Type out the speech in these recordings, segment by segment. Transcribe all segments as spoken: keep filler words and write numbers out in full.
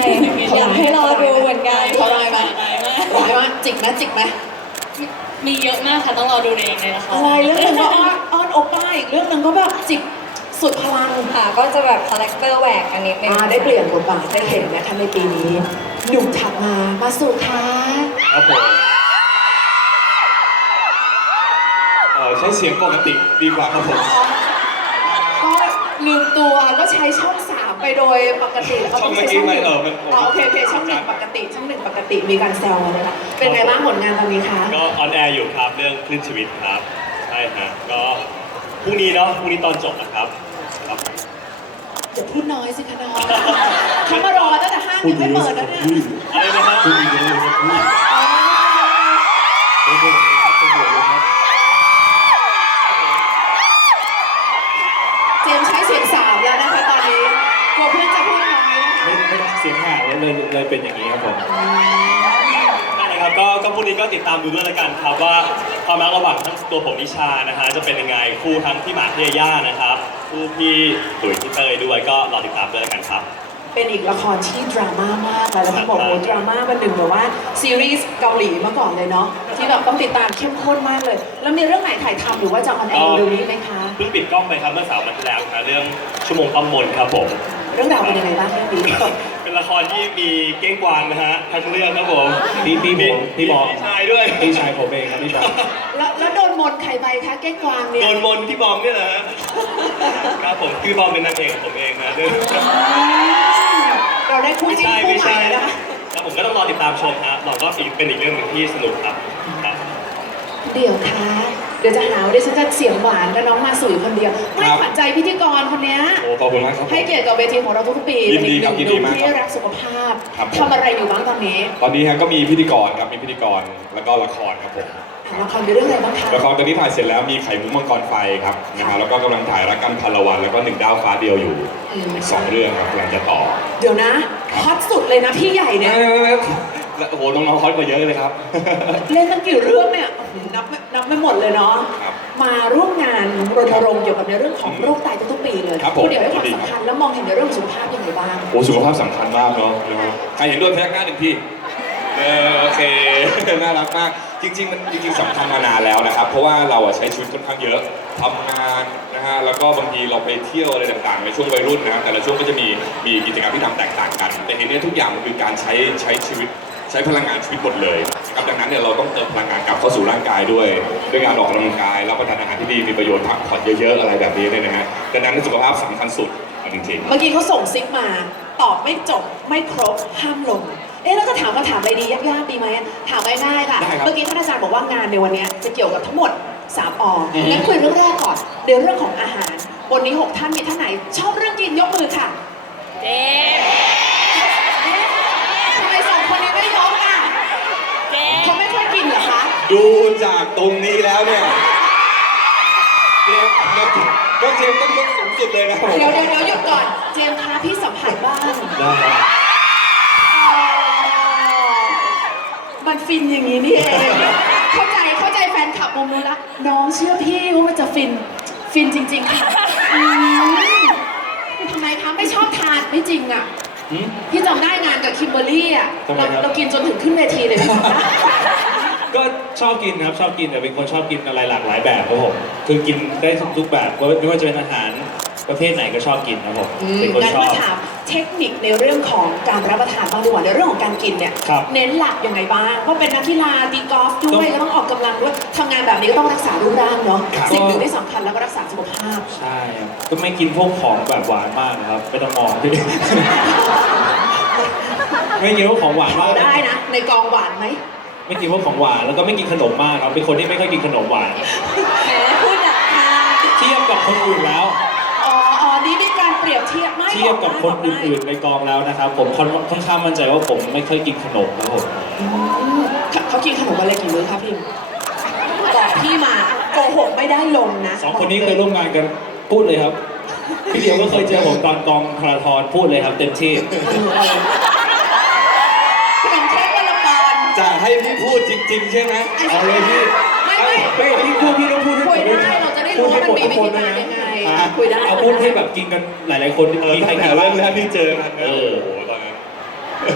อยากให้รอดูเหมือนกันเขาร้ายไหมร้ายไหมจิกไหมจิกไหมมีเยอะมากค่ะต้องรอดูในในละครอะไรเรื่องหนึงก็อ้อนอ้อนโอป้าอีกเรื่องหนึงก็แบบจิกสุดพลังค่ะก็จะแบบคาแรคเตอร์แหวกอันนี้เป็นอ่าได้เปลี่ยนบทบาทได้เห็นนะคะในปีนี้หนุ่มถัดมามาสู่ค่ะครับผมเอ่อใช้เสียงปกติดีกว่าครับผมก็ลืมตัวก็ใช้ช่องสามไปโดยปกติแล้วก็ช่ต้ออง งเมื่อใช้กี้ช่องหไม่นึ่งเออมันอ๋อโอเคโอเคช่องหนึ่งปกติช่องหนึ่งปกติมีการแซวกันนะคะเป็นไงบ้างผลงานตอนนี้คะก็ออนแอร์อยู่ครับเรื่องคลื่นชีวิตครับใช่ฮะก็พรุ่งนี้เนาะพรุ่งนี้ตอนจบนะครับครับอย่าพูดน้อยสิคะน้องเขามารอตั้งแต่ห้างยังไม่เปิดแล้วเนี่ยอะไรนะฮะพูดดีเลยครับพูดโอ้โหครับเป็นห่วงเลยครับเจมส์ใช้เสียงสามแล้วนะคะตอนนี้กลัวเพื่อนจะพูดน้อยนะคะไม่ไม่เสียงห่างเลยเลยเลยเป็นอย่างนี้ครับผมนั่นแหละครับก็ก็พรุ่งนี้ก็ติดตามดูด้วยละกันครับว่าความรักระหว่างทั้งตัวผมนิชานะฮะจะเป็นยังไงคู่ทั้งพี่หมากพี่ยาย่านะครับคู่พี่ตุ๋ยพี่เตยด้วยก็รอติดตามด้วยละกันครับเป็นอีกละครที่ดราม่ามากเลยแล้วต้องบอกว่าดราม่าเป็นหนึ่งแบบว่าซีรีส์เกาหลีมาก่อนเลยเนาะที่แบบต้องติดตามเข้มข้นมากเลย แล้วมีเรื่องไหนถ่ายทำหรือว่าจะออนแอร์เร็วนี้ไหมคะเพิ่งปิดกล้องไปครับเมื่อสามวันที่แล้วครับเรื่องชั่วโมงต้อมมนครับผมเรื่องราวเป็นยังไงบ้างเรื่องนี้เป็นละครที่มีเก้งกวางนะฮะทั้งเรื่องครับผมพี่พี่ผมพี่บอมพี่ชายด้วยพี่ชายผมเองครับพี่บอมแล้วแล้วโดนมนต์ใครไปคะแก้งกวางเนี่ยโดนมนที่บอมเนี่ยนะฮะครับผมคือบอมเป็นนางเอกของผมเองนะเรื่องเราได้คู่ไม่จิ้นใช่คู่ไม่ใหม่ใช่แล้วนะนะแล้วผมก็ต้องรอติดตามชมครับเราก็อีกเป็นอีกเรื่องหนึ่งที่สนุกครับครับเดี๋ยวคะเดี๋ยวจะหาว่าดิฉันจะเสียงหวานกับน้องมาสุยคนเดียวไม่ครับขวัญใจพิธีกรคนเนี้ยโอ้ขอบคุณมากครับให้เกียรติกับเวทีของเราทุกๆปียินดีครับเป็นยิอีกนหดีนึ่งหนุ่มมากที่ครับรักสุขภาพครับผมทำอะไรอยู่บ้างตอนนี้ตอนนี้ฮะก็มีพิธีกรครับมีพิธีกรแล้วก็ละครครับผมละครมีเรื่องอะไรบ้างคะละครตอนนี้ถ่ายเสร็จแล้วมีไข่มุกมังกรไฟครับนะฮะแล้วก็กำลังถ่ายรักกันพันละวันแล้วก็หนึ่งดาวฟ้าเดียวอยู่อืมสองเรื่องครับกำลังจะต่อเดี๋ยวนะฮอตสุดเลยนะพี่ใหญ่เนี่ยโอ้โหน้องๆฮอตกว่าเยอะเลยครับเล่นตั้งกี่เรื่องเนี่ยโอ้โหนับไม่นับไม่หมดเลยเนาะครับมาร่วมงานรณรงค์เกี่ยวกับในเรื่องของโรคไตทุกๆปีเลยครับผมณเดี๋ยวให้ความสำคัญแล้วมองเห็นในเรื่องของสุขภาพยังไงบ้างโอ้สุขภาพสำคัญมากเนาะนะฮะใครเห็นด้วยพยักหน้าหนึ่งทีเออโอเค น่ารักมากจริงๆมันจริงๆสำคัญมานานแล้วนะครับ เพราะว่าเราอะใช้ชีวิตค่อนข้างเยอะทำงานนะฮะแล้วก็บางทีเราไปเที่ยวอะไรต่างๆในช่วงวัยรุ่นนะแต่ละช่วงก็จะมีมีกิจกรรมที่ทำแตกต่างกัน แต่เห็นเนี่ยทุกอย่างมันคือการใช้ใช้ชีวิตใช้พลังงานชีวิตหมดเลยนะครับดังนั้นเนี่ยเราต้องเติมพลังงานกลับเข้าสู่ร่างกายด้วยด้วยการออกกำลังกายรับประทานอาหารที่ดีมีประโยชน์พักผ่อนเยอะๆอะไรแบบนี้เนี่ยนะฮะดังนั้นสุขภาพสำคัญสุดเอาจริงๆเมื่อกี้เขาส่งซิกมา ตอบไม่จบไม่ครบห้ามลง เอ๊ะแล้วก็ถามคำถามอะไรดียากๆดีไหมถามง่ายๆค่ะได้ครับเมื่อกี้ท่านอาจารย์บอกว่างานในวันนี้จะเกี่ยวกับทั้งหมดสามออือฮึงั้นคุยเรื่องแรกก่อนเดี๋ยวเรื่องของอาหารบนนี้หกท่านมีท่านไหน ชอบเรื่องกินยกมือค่ะเจ๊เอ๊ะทำไมสองคนนี้ไม่ยกอ่ะเจ๊เขาไม่ค่อยกินเหรอคะดูจากตรงนี้แล้วเนี่ยเจมส์ก็เจมส์ต้องยกสูงสุดเลยนะเดี๋ยวเดี๋ยวเดี๋ยวหยุดก่อน เจมส์คะพี่สัมผัสบ้างได้ครับอ๋อมันฟินอย่างนี้นี่เอง เข้าใจเข้าใจแฟนคลับมุมนู้นละน้องเชื่อพี่ว่ามันจะฟิน ฟินจริง ๆ ค่ะอืมทำไมคะไม่ชอบทานไม่จริงอ่ะหืมพี่จำได้งานกับคิมเบอร์รี่อ่ะทำไมเราครับเรากินจนถึงขึ้นเวทีเลยพี่จำได้ก็ชอบกินครับชอบกินแต่เป็นคนชอบกินอะไรหลากหลายแบบครับผมคือกินได้ทุกๆแบบไม่ว่าจะเป็นอาหารประเภทไหนก็ชอบกินครับผมอืมเป็นคนงั้นชอมาบถามเทคนิคในเรื่องของการรับประทานบ้างดีกว่าในเรื่องของการกินเนี่ยครับเน้นหลักยังไงบ้างว่าเป็นนักกีฬาตีกอล์ฟด้วยต้องก็ต้องออกกำลังด้วยทำงานแบบนี้ก็ต้องรักษารูปร่างเนาะครับสิ่งหนึ่งที่สำคัญแล้วก็รักษาสุขภาพใช่ครับก็ไม่กินพวกของแบบหวานมากนะครับไม่ต้องมองพี่ ไม่กินพวกของหวานมากได้นะ ในกองหวานไหมไม่กินพวกของหวานแล้วก็ไม่กินขนมมากครับเป็นคนที่ไม่ค่อยกินขนมหวานแหมพูดดักทางเทียบกับคนอื่นแล้วอ๋ออ๋อนี่มีการเปรียบเทียบไม่เทียบกับคนอื่นๆในกองแล้วนะครับผมค่อนค่อนข้างมั่นใจว่าผมไม่ค่อยกินขนมครับผมอืมเขาเขากินขนมอะไรกี่มื้อครับพิมบอกพี่มาโกหกไม่ได้ลงนะสองคนนี้เคยร่วมงานกันพูดเลยครับพี่เดียวก็เคยเจอผมตอนกองพาราธอนพูดเลยครับเต็มที่เออเออขนมเค้กวันละปอนด์จะให้พี่พูดจริง ๆ ใช่ไหมเอาเลยพี่ไม่ไม่ไม่พี่พูดพี่ต้องพูดให้คุยผมได้เราจะได้รู้ว่ามันมีวิธีการยังไงอ่ะคุยได้เอาพูดให้แบบกินกันหลายๆคนเออมีใครตั้งกิแต่นเริ่บ้างมแรกที่เจอกันเอโอ้อโหตอนนั้น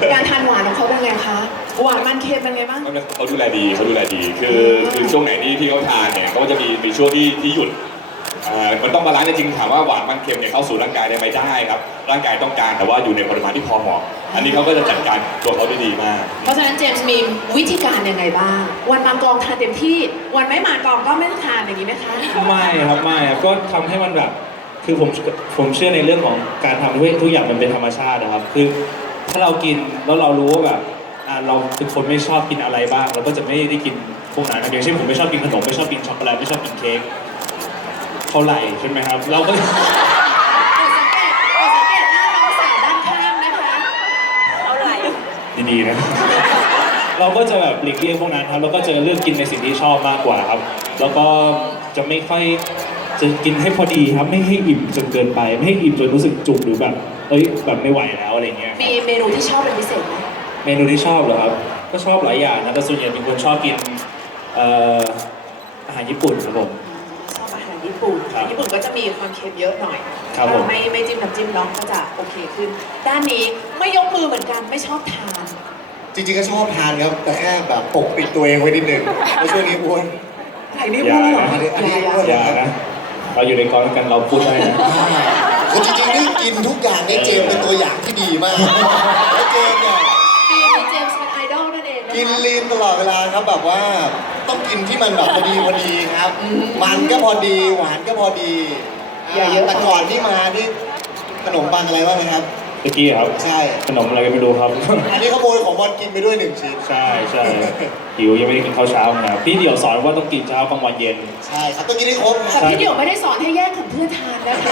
การทานหวานของเขาเป็นไงคะ หวานมันเค็มเป็นไงบ้างเขาดูแลดีเขาดูแลดี คือคือช่วงไหนที่ที่เขาทานเนี่ยเขาก็จะมีมีช่วงที่ที่หยุดอ่ามันต้องบาลานซ์จริงๆถามว่าหวานมันเค็มเนี่ยเข้าสู่ร่างกายได้ไหมได้ครับ ร่างกายต้องการแต่ว่าอยู่ในปริมาณที่พอเหมาะ อันนี้เขาก็จะจัดการตัวเขาได้ดีมากเพราะฉะนั้นเจมส์มีวิธีการยังไงบ้าง วันมากองทานเต็มที่ วันไม่มากองก็ไม่ต้องทานอย่างนี้ไหมคะไม่ครับไม่ครับก็ทำให้มันแบบคือผมผมเชื่อในเรื่องของการทำให้ทุกอย่างมันเป็นธรรมชาตินะครับ คือถ้าเรากินแล้วเรารู้ว่าแบบอ่าเราเป็นคนไม่ชอบกินอะไรบ้างเราก็จะไม่ได้กินพวกนั้นนะอย่างเช่นผมไม่ชอบกินขนมไม่ชอบกินช็อกโกแลตไม่ชอบกินเค้กเท่าไหร่ใช่ไหมครับเราก็โปรดสังเกตโปรดสังเกตหน้าน้องสาวด้านข้างนะคะเท่าไหร่ดีๆนะ เราก็จะแบบหลีกเลี่ยงพวกนั้นครับแล้วก็จะเลือกกินในสิ่งที่ชอบมากกว่าครับ แล้วก็จะไม่ค่อยจะกินให้พอดีครับไม่ให้อิ่มจนเกินไป ไม่ให้อิ่มจนรู้สึกจุกหรือแบบเอ้ยแบบไม่ไหวแล้วอะไรเงี้ยมีเมนูที่ชอบเป็นพิเศษไหมเมนูที่ชอบเหรอครับก็ชอบหลายอย่างนะแต่ส่วนใหญ่เป็นคนชอบกินเอ่ออาหารญี่ปุ่นครับผมชอบอาหารญี่ปุ่นครับญี่ปุ่นก็จะมีความเค็มเยอะหน่อยครับผมไม่ไม่จิ้มน้ำจิ้มเน้องก็จะโอเคขึ้น ด้านนี้ไม่ยกมือเหมือนกันไม่ชอบทานจริงๆก็ชอบทานครับ แต่แค่แบบปกปิดตัวเองไว้นิดหนึ่งเพราะช่วงนี้อ้วนไข่นี่พูดแล้วเหรออันนี้อันนี้ยาอ้วนอย่านะเราอยู่ในกองด้วยกันเราพูดได้นะคือจริงๆนี่กินทุกอย่างในเจมส์เป็นตัวอย่างที่ดีมากแล้วเจมส์เนี่ยมีมีเจมส์เป็นไอดอลนั่นเองนะกินคะลีนตลอดเวลาครับแบบว่าต้องกินที่มันแบบพอดีพอดีครับ มันก็พอดีหวานก็พอดีอย่าเยอะแต่ก่อนที่มานี่ขนมปังอะไรบ้างนะครับตะกี้ครับใช่ขนมอะไรก็ไม่รู้ครับอันนี้ขโมยของบอลกินไปด้วยหนึ่งชิ้นใช่ใช่หิวยังไม่ได้กินข้าวเช้านะครับพี่เดี่ยวสอนว่าต้องกินเช้ากลางวันเย็นใช่ครับต้องกินให้ครบนะแต่พี่เดี่ยวไม่ได้สอนให้แย่งของเพื่อนทานนะคะ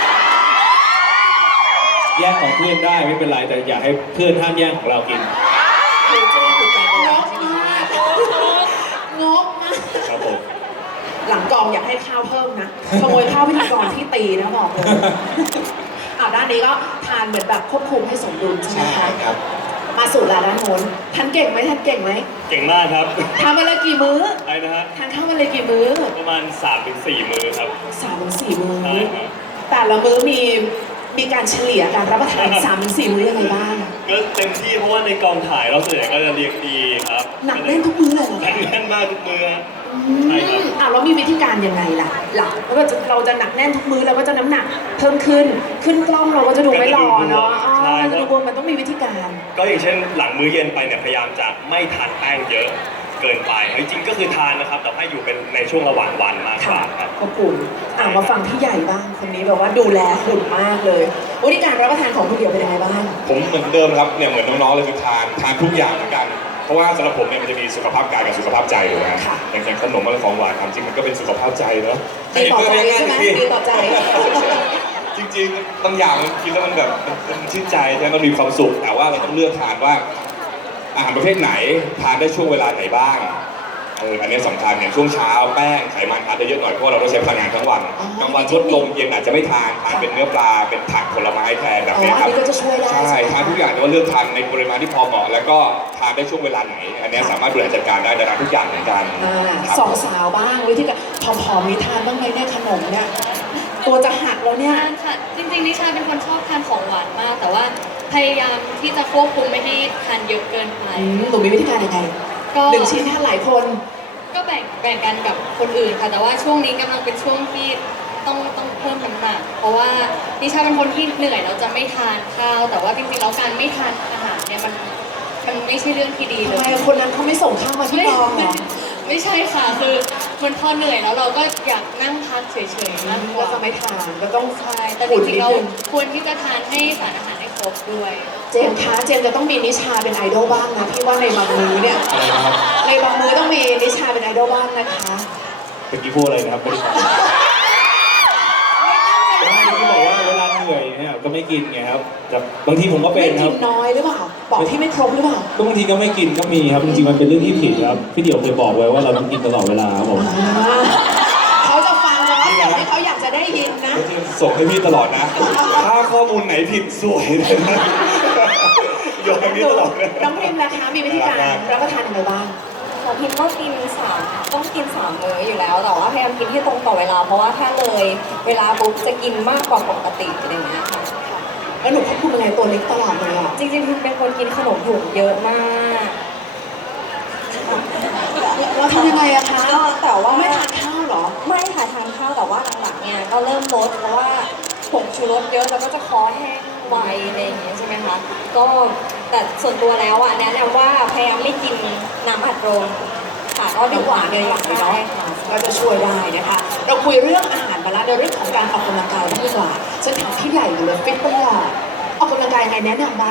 แย่งของเพื่อนได้ไม่เป็นไรแต่อย่าให้เพื่อนห้ามแย่งของเรากินหรือเจมส์ติดใจงกมากงกมากครับผมหลังกองอยากให้ข้าวเพิ่มนะขโมยข้าวพิธีกรที่ตีนะบอกเลยอ่าด้านนี้ก็ทานเหมือนแบบควบคุมให้สมดุลใช่ไหมใช่คะครับมาสู่ร้านด้านโน้นทานเก่งไหมทานเก่งไหมเก่งมากครับทานวันละกี่มื้อไอ้นะฮะทานข้าววันละกี่มื้อประมาณสามถึงสี่มื้อครับสามถึงสี่มื้อใช่ครับแต่ละมื้อมีมีการเฉลี่ยการรับประทานสามถึงสี่มื้อยังไงบ้างก็เต็มที่เพราะว่าในกองถ่ายเราส่วนใหญ่ก็จะเรียงดีครับหนักแน่นทุกมื้อเลยเหรอหนักแน่นมากทุกมื้ออืใช่ครับมอ่ะเรามีวิธีการยังไงล่ะหลักเราจะเราจะหนักแน่นทุกมื้อเราก็จะน้ำหนักเพิ่มขึ้น ขึ้นกล้องเราก็จะดูไม่หล่อเนาะอ๋อมันจะดูบวมมันต้องมีวิธีการก็อย่างเช่นหลังมื้อเย็นไปเนี่ยพยายามจะไม่ทานแป้งเยอะเกินไปจริงๆก็คือทานนะครับแต่ให้อยู่เป็นในช่วงระหว่างวันมากกค่ะว่าครับขอบคุณอ่ะมาฟังที่ใหญ่บ้างคนนี้แบบว่าดูแลหุ่นมากเลยวิธีการรับประทานของคุณเดียวเป็นยังไงบ้างผมเหมือนเดิมครับเนี่ยเหมือนน้องๆเลยคือทานทานทุกอย่างเหมือนกัน เพราะว่าสำหรับผมเนี่ยมันจะมีสุขภาพกายกับสุขภาพใจอยู่นะค่ะอย่างเช่นขนมอะไรของหวานทำจริงมันก็เป็นสุขภาพใจเนาะดีต่อใจใช่ไหมดีต่อใจจริงๆบางอย่างมันกินแล้วมันแบบมันมันชื่นใจใช่ไหมมันมีความสุข แต่ว่าเราต้องเลือกทานว่า อาหารประเภทไหนทานได้ช่วงเวลาไหนบ้างเอออันนี้สำคัญอย่างช่วงเช้าแป้งไขมันทานได้เยอะหน่อยเพราะว่าเราต้องใช้พลังงานทั้งวันอ๋อกลางวันลดลงเย็นอาจจะไม่ทานทานเป็นเนื้อปลาเป็นผักผลไม้แทนแบบอ๋อนี้คอันรับนี้ก็จะช่วยได้ใช่ใช่ไหมทานทุกอย่างแต่ว่าเลือกทานในปริมาณที่พอเหมาะแล้วก็ทานได้ช่วงเวลาไหน อันนี้สามารถบริหารจัดการได้ในร้านทุกอย่างเหมือนกันอ่าครับสองสาวบ้างวิธีการผอมๆมีทานบ้างไหมเนี่ยขนมเนี่ยตัวจะหักแล้วเนี่ยทานค่ะ จริงๆนิชาเป็นคนชอบทานของหวานมาก แต่ว่าพยายามที่จะควบคุมไม่ให้ทานเยอะเกินไปอืมหนูมีวิธีการยังไงก็หนึ่งชิ้นทานหลายคนก็แบ่งแบ่งกันกับคนอื่นค่ะ แต่ว่าช่วงนี้กำลังเป็นช่วงที่ต้องต้องเพิ่มน้ำหนัก เพราะว่านิชาเป็นคนที่เหนื่อยแล้วจะไม่ทานข้าว แต่ว่าจริงๆแล้วการไม่ทานอาหารเนี่ยมันมันไม่ใช่เรื่องที่ดีเลทำไมยคนนั้นเขาไม่ส่งข้าวมาที่ไม่กองเหรอไม่ใช่ค่ะ คือมันพอเหนื่อยแล้วเราก็อยากนั่งพักเฉยๆมากกก็ว่าจะไม่ทานก็ต้องใช่แต่จริงๆเราควรที่จะทานให้สารอาหารให้ครบด้วยเจมส์คะเจมส์จะต้องมีนิชาเป็นไอดอลบ้างนะพี่ว่าในบางมื้อเนี่ยอะไรนะครับในบางมื้อต้องมีนิชาเป็นไอดอลบ้างนะคะเมื่อกี้พูดอะไรนะครับไม่ได้ฟังไม่เมื่อกี้บอกว่าเวลาเหนื่อยเนี่ยก็ไม่กินไงครับแต่บางทีผมก็เป็ไม่นคกิรับนน้อยหรือเปล่าบอกที่ไม่ครบหรือเปล่าก็บางทีก็ไม่กินก็มีครับจริงๆมันเป็นเรื่องที่ผิดครับพี่เดี่ยวเคยบอกไว้ว่าเราต้องกินตลอดเวลาครับผมอ่าเขาจะฟังแล้วสิ่งที่เขาอยากจะได้ยินนะก็จะส่งให้พี่ตลอดนะ ถ้าข้อมูลไหนผิดสวยเลยนะโยนให้พี่ตลอดเลยน้องพิมพ์นะคะมีวิธีการรับประทานยังไงบ้างของพิมก็กินสามต้องกินสามมื้ออยู่แล้วแต่ว่าพยายามกินให้ตรงต่อเวลา เพราะว่าถ้าเลยเวลาปุ๊บจะกินมากกว่าปกติอะไรอย่างเงี้ยค่ะแล้วหนูควบคุมยังไงตัวเล็กตลอดเลยอ่ะจริงๆพิมเป็นคนกินขนมถุงเยอะมากแล้วทำยังไงอะคะก็แต่ว่าไม่ทานข้าวเหรอไม่ค่ะทานข้าวแต่ว่าหลังๆเนี่ยก็เริ่มลดเพราะว่าผงชูรสเยอะแล้วก็จะคอแห้งไวอะไรอย่างเงี้ยใช่ไหมคะก็แต่ส่วนตัวแล้วอ่ะแนะนำว่าพยายามไม่กินน้ำอัดลมค่ะก็ดีกว่าเลยอย่างน้อยค่ะก็จะช่วยได้นะคะ เราคุยเรื่องอาหารมาแล้วในเรื่องของการออกกำลังกายบ้างดีกว่าฉันถามพี่ใหญ่เลยฟิตตลอดออกกำลังกายยังไงแนะนำบ้าง